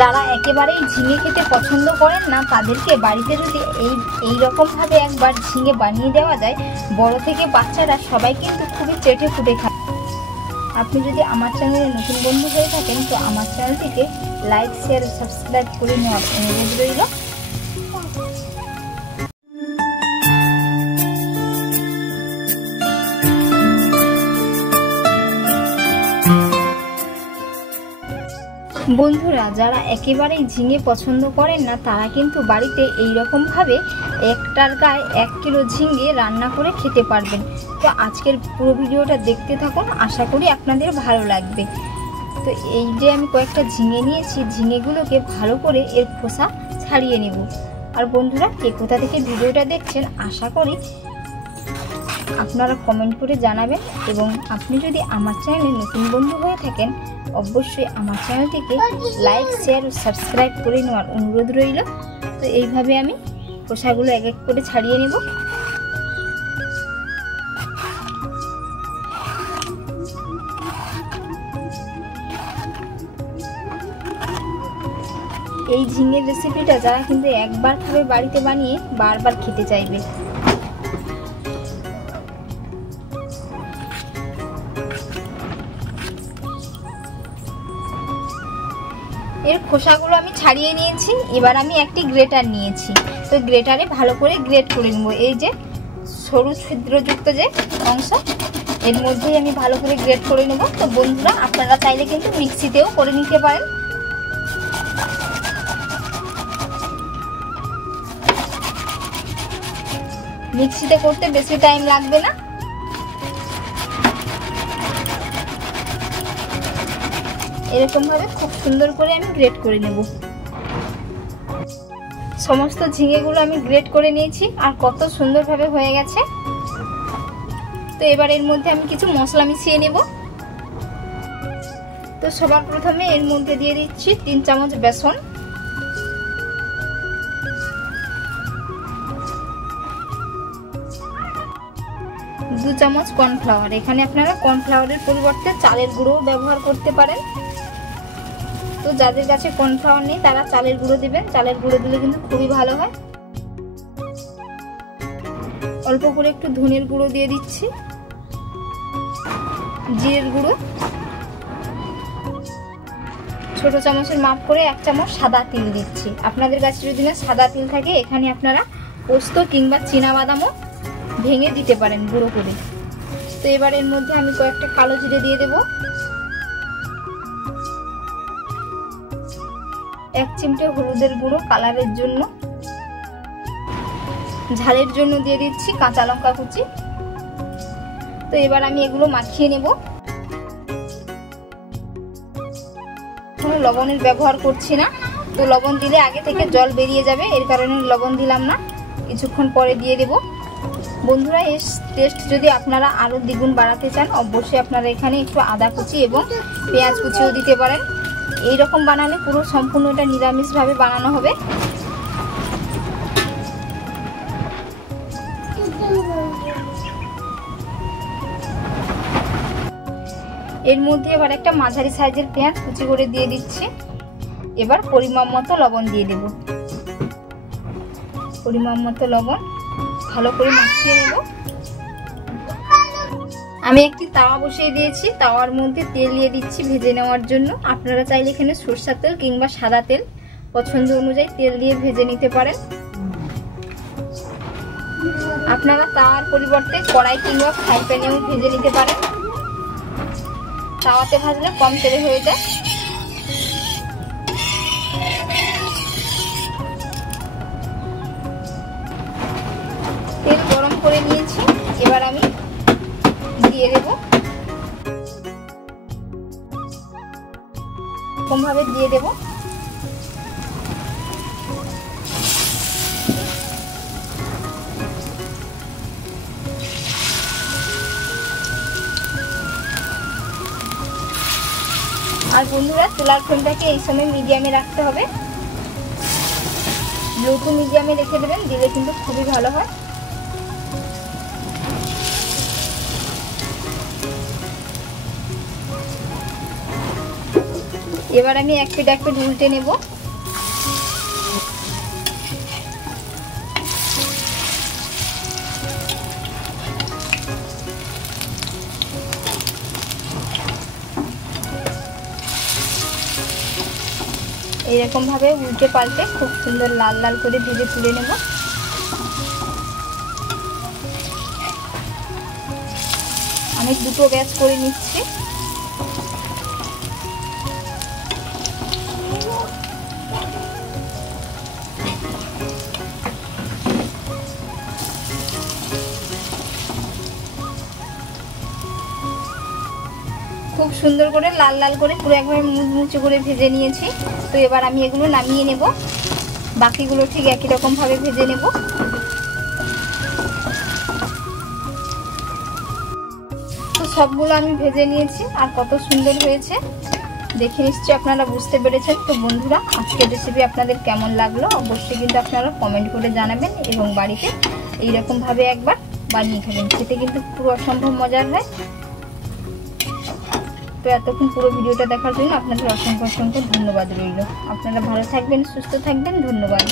যারা একেবারেই ঝিঙে খেতে পছন্দ করেন না তাদেরকে বাড়িতে যদি এই রকমভাবে একবার ঝিঙে বানিয়ে দেওয়া যায়, বড় থেকে বাচ্চারা সবাই কিন্তু খুবই চেটে ফুটে খায়। আপনি যদি আমার চ্যানেলে নতুন বন্ধু হয়ে থাকেন তো আমার চ্যানেলটিকে লাইক, শেয়ার, সাবস্ক্রাইব করে নেওয়ার অনুরোধ রইল। বন্ধুরা, যারা একেবারেই ঝিঙে পছন্দ করেন না তারা কিন্তু বাড়িতে এই রকমভাবে একটার গায়ে 1 কিলো ঝিঙে রান্না করে খেতে পারবেন। তো আজকের পুরো ভিডিওটা দেখতে থাকুন, আশা করি আপনাদের ভালো লাগবে। তো এই যে আমি কয়েকটা ঝিঙে নিয়েছি, ঝিঙেগুলোকে ভালো করে এর খোসা ছাড়িয়ে নেব। আর বন্ধুরা, কে কোথা থেকে ভিডিওটা দেখছেন আশা করি আপনারা কমেন্ট করে জানাবেন। এবং আপনি যদি আমার চ্যানেলে নতুন বন্ধু হয়ে থাকেন অবশ্যই আমার চ্যানেলটিকে লাইক, শেয়ার ও সাবস্ক্রাইব করে নেওয়ার অনুরোধ রইল। তো এইভাবে আমি খোসাগুলো এক এক করে ছাড়িয়ে নেব। এই ঝিঙের রেসিপিটা যারা কিন্তু একবার খাবে বাড়িতে বানিয়ে বারবার খেতে চাইবে। এর খোসাগুলো আমি ছাড়িয়ে নিয়েছি। এবার আমি একটি গ্রেটার নিয়েছি, তো গ্রেটারে ভালো করে গ্রেট করে নেব। এই যে সরু ছিদ্রযুক্ত যে অংশ, এর মধ্যেই আমি ভালো করে গ্রেট করে নেব। তো বন্ধুরা, আপনারা চাইলে কিন্তু মিক্সিতেও করে নিতে পারেন। মিক্সিতে করতে বেশি টাইম লাগবে না। এরকম ভাবে খুব সুন্দর করে আমি গ্রেট করে নেব। সমস্ত ঝিঙেগুলো আমি গ্রেট করে নিয়েছি, আর কত সুন্দরভাবে হয়ে গেছে। তো এবার এর মধ্যে আমি কিছু মশলা মিশিয়ে নেব। তো সবার প্রথমে এর মধ্যে দিয়ে দিচ্ছি 3 চামচ বেসন, 2 চামচ কর্নফ্লাওয়ার। এখানে আপনারা কর্নফ্লাওয়ারের পরিবর্তে চালের গুঁড়ো ব্যবহার করতে পারেন। তো যাদের কাছে কর্নফ্লাওয়ার নেই তারা চালের গুঁড়ো দিবেন, চালের গুঁড়ো দিলে কিন্তু খুবই ভালো হয়। অল্প করে একটু ধনের গুঁড়ো দিয়ে দিচ্ছি, জিরের গুঁড়ো ছোট চামচের মাপ করে 1 চামচ সাদা তিল দিচ্ছি। আপনাদের কাছে যদি না সাদা তিল থাকে এখানে আপনারা পোস্ত কিংবা চীনাবাদামও ভেঙে দিতে পারেন গুঁড়ো করে। তো এবার এর মধ্যে আমি কয়েকটা কালো জিরে দিয়ে দেব। 1 চিমটে হলুদের গুঁড়ো কালারের জন্য। ঝালের জন্য দিয়ে দিচ্ছি কাঁচা লঙ্কা কুচি। তো এবার আমি এগুলো মাখিয়ে নেব। কোনো লবণের ব্যবহার করছি না, তো লবণ দিলে আগে থেকে জল বেরিয়ে যাবে, এর কারণে লবণ দিলাম না, কিছুক্ষণ পরে দিয়ে দেব। বন্ধুরা, এর টেস্ট যদি আপনারা আরও দ্বিগুণ বাড়াতে চান অবশ্যই আপনারা এখানে একটু আদা কুচি এবং পেঁয়াজ কুচিও দিতে পারেন। এই রকম বানালে পুরো সম্পূর্ণ এটা নিরামিষভাবে বানানো হবে। এর মধ্যে এবার একটা মাঝারি সাইজের পেঁয়াজ কুচি করে দিয়ে দিচ্ছি। এবার পরিমাণ মতো লবণ দিয়ে দেব। পরিমাণ মতো লবণ ভালো করে মাখিয়ে নেব। আমি একটি তাওয়া বসিয়ে দিয়েছি, তাওয়ার মধ্যে তেল দিয়ে দিচ্ছি ভেজে নেওয়ার জন্য। আপনারা চাইলে এখানে সরষের তেল কিংবা সাদা তেল পছন্দ অনুযায়ী তেল দিয়ে ভেজে নিতে পারেন। আপনারা তাওয়ার পরিবর্তে কড়াই কিংবা ফ্রাই প্যানেও ভেজে নিতে পারেন। তাওয়াতে ভাজলে কম তেলে হয়ে যায়। তেল গরম করে নিয়েছি, এবার আমি দিয়ে দেব। এরকমভাবে দিয়ে দেব। আর বন্ধুরা, চুলার ফ্লেমটাকে এই সময় মিডিয়ামে রাখতে হবে। লো টু মিডিয়ামে রেখে দেবেন, দিলে কিন্তু খুবই ভালো হয়। এবার আমি এক পিঠ উল্টে নেব। এইরকম ভাবে উল্টে পাল্টে খুব সুন্দর লাল লাল করে ভেজে তুলে নেব। আমি দুটো ব্যাচ করে নিচ্ছি। খুব সুন্দর করে লাল লাল করে পুরো একবার মুচমুচে করে ভেজে নিয়েছি। তো এবার আমি এগুলো নামিয়ে নেব। বাকিগুলো ঠিক একই রকম ভাবে ভেজে নেব। তো সবগুলো আমি ভেজে নিয়েছি। আর কত সুন্দর হয়েছে দেখে নিশ্চয়ই আপনারা বুঝতে পেরেছেন। তো বন্ধুরা, আজকের রেসিপি আপনাদের কেমন লাগলো অবশ্যই কিন্তু আপনারা কমেন্ট করে জানাবেন এবং বাড়িতে এইরকম ভাবে একবার বানিয়ে খাবেন। খেতে কিন্তু পুরো অসম্ভব মজার হয়। তো এতক্ষণ পুরো ভিডিওটা দেখার জন্য আপনাদের অসংখ্য অসংখ্য ধন্যবাদ রইল। আপনারা ভালো থাকবেন, সুস্থ থাকবেন। ধন্যবাদ।